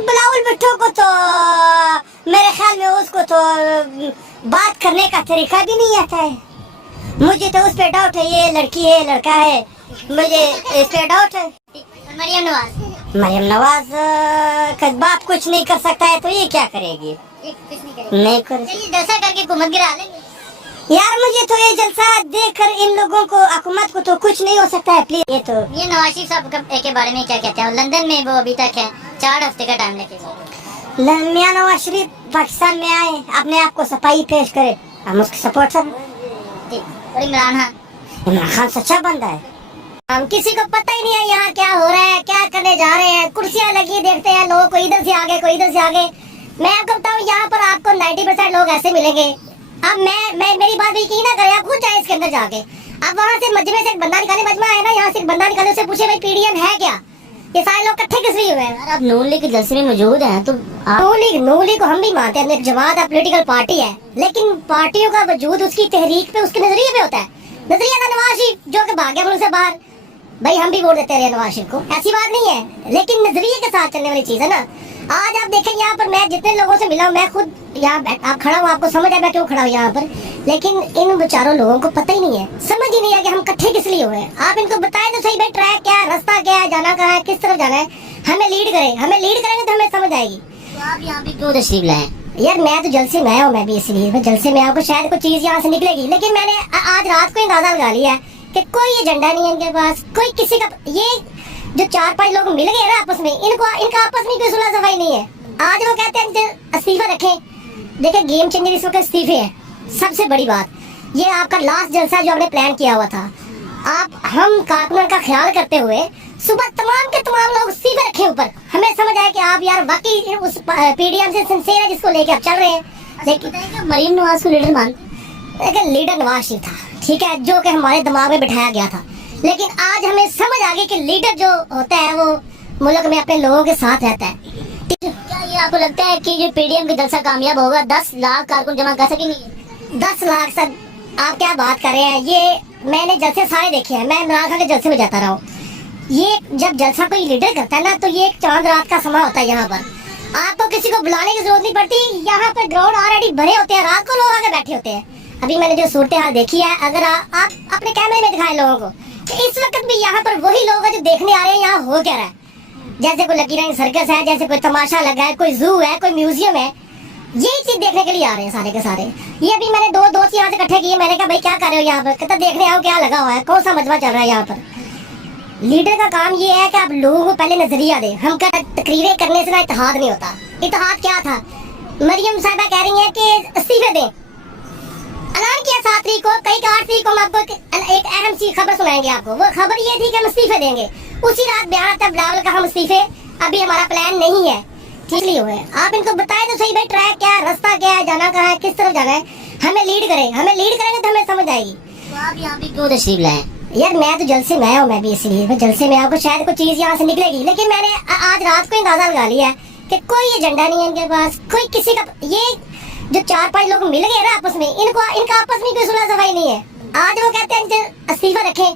बिलावल भुट्टो को तो मेरे ख्याल में उसको तो बात करने का तरीका भी नहीं आता है। मुझे तो उस पे डाउट है, ये लड़की है लड़का है, मुझे इस पे डाउट है। मरियम नवाज का बाप कुछ नहीं कर सकता है तो ये क्या करेगी? नहीं करेगी। जैसा करके हुकूमत गिरा लेंगे। यार मुझे तो ये जलसा देखकर इन लोगों को, हुकूमत को तो कुछ नहीं हो सकता है। प्लीज ये नवाज शरीफ साहब के बारे में क्या कहते हैं? लंदन में वो अभी तक है, 4 हफ्ते का टाइम लेके मियां नवाज शरीफ पाकिस्तान में आए, अपने आप को सफाई पेश करे, हम उसके सपोर्ट सब। और इमरान खान सच्चा बंदा है। हम किसी को पता ही नहीं है यहाँ क्या हो रहा है, क्या करने जा रहे हैं। कुर्सियाँ लगी देखते हैं लोग, कोई इधर से आगे कोई इधर से आगे। मैं आपको बताऊँ यहाँ पर आपको 90% लोग ऐसे मिलेंगे। अब मैं मेरी बात भी यकीन ना करें, आप खुद जाए इसके अंदर जाके। अब वहाँ से मजमे से एक बंदा निकाले, मजमा है ना, यहाँ से एक बंदा निकाले, उससे पूछे भाई पीडीएम है क्या? ये सारे लोग इकट्ठे किस लिए हुए हैं? अब नून लीग के जलसे में मौजूद है तो नून लीग को हम भी मानते हैं, जमात है, पॉलिटिकल पार्टी है, लेकिन पार्टियों का वजूद उसकी तहरीक पे, उसके नजरिए पे होता है। नजरिया था नवाज शरीफ जो कि भाग गया मुल्क से बाहर, भाई हम भी वोट देते रहे नवाज शरीफ को, ऐसी बात नहीं है, लेकिन नजरिए के साथ चलने वाली चीज है ना। आज आप देखें यहाँ पर मैं जितने लोगों से मिला हूँ, मैं खुद यहाँ आप खड़ा हूँ, आपको समझ है मैं क्यों खड़ा हूँ यहाँ पर, लेकिन इन बेचारों लोगों को पता ही नहीं है, समझ ही नहीं है कि हम इकट्ठे किस लिए हुए हैं। आप इनको बताएं तो सही भाई, ट्रैक क्या है, रास्ता क्या है, जाना कहाँ है, किस तरफ जाना है, हमें लीड करें। हमें लीड करेंगे तो हमें समझ आएगी। तो आप यहाँ भी क्यों तशरीफ लाए? यार मैं तो जलसे में आया हूँ, मैं भी इसलिए मैं जलसे में आया हूँ, शायद कोई चीज यहाँ से निकलेगी, लेकिन मैंने आज रात को अंदाजा लगा लिया है कि कोई एजेंडा नहीं है इनके पास, कोई किसी का। ये जो 4-5 लोग मिल गए ना आपस में, इनका आपस में कोई सुलह सफाई नहीं है। आज वो कहते हैं इस्तीफा रखें, देखिए गेम चेंजर इस वक्त इस्तीफे है। सबसे बड़ी बात ये आपका लास्ट जलसा जो आपने प्लान किया हुआ था, हम कारकुनों का ख्याल करते हुए सुबह तमाम के तमाम लोग इस्तीफे रखे ऊपर। हमें समझ आया कि आप यार वाकई उस पीडीएम से सिंसियर है जिसको लेके आप चल रहे हैं। लेकिन मरीम नवाज को लीडर मान, लेकिन लीडर नवाज शरीफ था, ठीक है, जो कि हमारे दिमाग में बिठाया गया था, लेकिन आज हमें समझ आ गई कि लीडर जो होता है वो मुल्क में अपने लोगों के साथ रहता है। क्या ये आपको लगता है कि जो पीडीएम का जलसा कामयाब होगा, 10 लाख कारकुन जमा कर सकेंगे? 10 लाख सर, आप क्या बात कर रहे हैं? ये मैंने जलसे सारे देखे हैं, मैं इमरान खान के जलसे में जाता रहा हूँ। ये जब जलसा कोई लीडर करता है ना, तो ये एक चांद रात का समा होता है। यहाँ पर आपको किसी को बुलाने की जरूरत नहीं पड़ती, यहाँ पर ग्राउंड ऑलरेडी भरे होते हैं, रात को लोग आके बैठे होते हैं। अभी मैंने जो सूरत हाल देखी है, अगर आप अपने कैमरे में दिखाएं लोगों को कि इस वक्त भी यहाँ पर वही लोग हैं जो देखने आ रहे हैं यहाँ हो क्या रहा है। जैसे कोई लकी रंग सर्कस है, जैसे कोई तमाशा लगा है, कोई जू है, कोई म्यूजियम है, यही चीज देखने के लिए आ रहे हैं सारे के सारे। ये अभी मैंने 2 दोस्त यहाँ से इकट्ठे किए, मैंने कहा भाई क्या कर रहे हो यहाँ पर? कहता देखने आओ क्या लगा हुआ है, कौन सा मजमा चल रहा है यहाँ पर। लीडर का काम ये है कि आप लोगों को पहले नजरिया दे। हम तकरीरें करने से ना इत्तेहाद नहीं होता। इत्तेहाद क्या था? मरियम साहिबा कह रही है कि इस्तीफे दें, ऐलान किया 7 तारीख को, कई 8 तारीख को हम आपको एक अहम सी खबर सुनाएंगे आपको। वो खबर ये थी कि हम इस्तीफे देंगे, उसी रात बयान आता बिलावल का हम इस्तीफे, अभी हमारा प्लान नहीं है, ठीक नहीं हुए। आप इनको बताएं तो सही भाई, ट्रैक क्या है, रास्ता क्या है, जाना कहाँ है, किस तरफ जाना है, हमें लीड करें। हमें लीड करेंगे तो हमें समझ आएगी। तो आप यहाँ भी क्यों तशरीफ लाए? यार मैं तो जलसे में आया हूँ, मैं भी इसलिए मैं जलसे में आया हूँ, शायद कोई चीज यहाँ से निकलेगी, लेकिन मैंने आज रात को अंदाजा लगा लिया है कि कोई एजेंडा नहीं है इनके पास, कोई किसी का। ये जो 4-5 लोग मिल गए ना आपस में, इनका आपस में कोई सुलह सफाई नहीं है। आज वो कहते हैं इस्तीफा रखें,